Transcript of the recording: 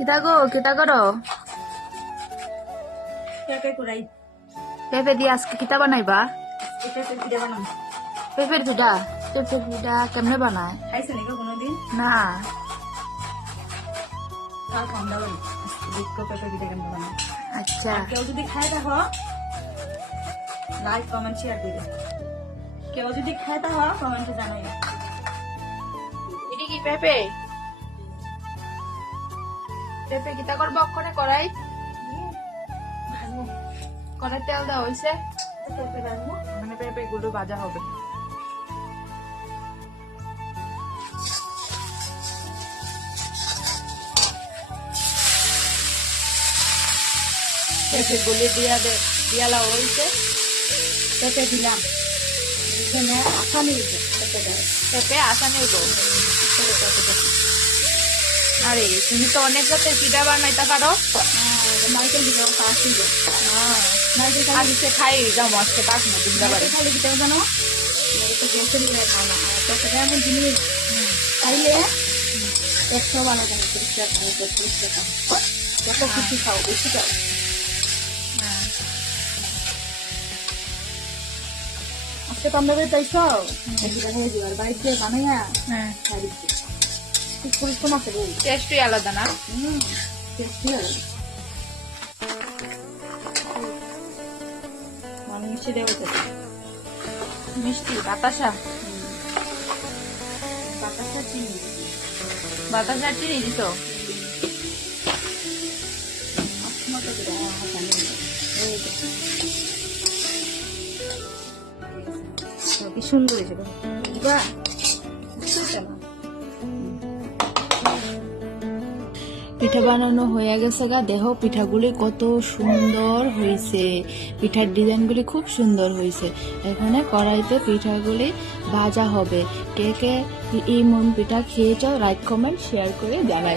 কিতা গো কিতা করো? পেঁপে কুড়াই। পেঁপে দিয়ে আজকে কিতা বানাইবা? পেঁপে পিঠা বানাম। পেঁপের পিঠা? পেঁপের পিঠা কেমনে বানায়? খাইছো নাকি কোনোদিন? না। তাও কম দাও দেখো পেঁপে পিঠা কেমন বানায়। আচ্ছা আর কেউ যদি খায় থাকো লাইক কমেন্ট শেয়ার দিবে। কেউ যদি খায় থাকো কমেন্টে জানাই। এটি কি পেঁপে? পেঁপে কিতা করবো অক্ষণে করাই? কড়াই তেল দেওয়া হয়েছে, পেঁপে রাখবো। মানে পেঁপে গুলো ভাজা হবে। পেঁপে গুলি দিয়ালা হয়েছে, পেঁপে দিলাম। এখানে আঠা নিয়েছে পেঁপে দেয়। পেঁপে আসা নেব। আরে তুমি তো অনেক জাতের পিঠা বানাইতে পারো। নারকেল দিবে পাঁচ দিব। নারকেল আমি সে খাই যাবো আজকে তাক না দিন বাড়ি। খালি দিতে জানো তো গ্যাসের দিয়ে খাও না। পেঁপেটা এমন জিনিস খাইলে 100 ভালো জানে পরিষ্কার খাও, পরিষ্কার খাও। যত খুশি খাও বেশি খাও। আজকে তো আমরা পাইছো আর বাড়িতে বানাইয়া হ্যাঁ খাই দিচ্ছি। ঠিক পরিশ্রম আছে গো। টেস্টই আলাদা না? টেস্টি হবে। মানে মিষ্টি দেওয়া যাবে। মিষ্টি বাতাসা? বাতাসা চিনি বাতাসা চিনি দিত? মতো করে কি সুন্দর হয়েছে দিবা। পিঠা বানানো হয়ে গেছে গা, দেহ পিঠাগুলি কত সুন্দর হয়েছে, পিঠার ডিজাইনগুলি খুব সুন্দর হয়েছে। এখানে কড়াইতে পিঠাগুলি ভাজা হবে। কে কে এই মন পিঠা খেয়েছ লাইক কমেন্ট শেয়ার করে জানাই।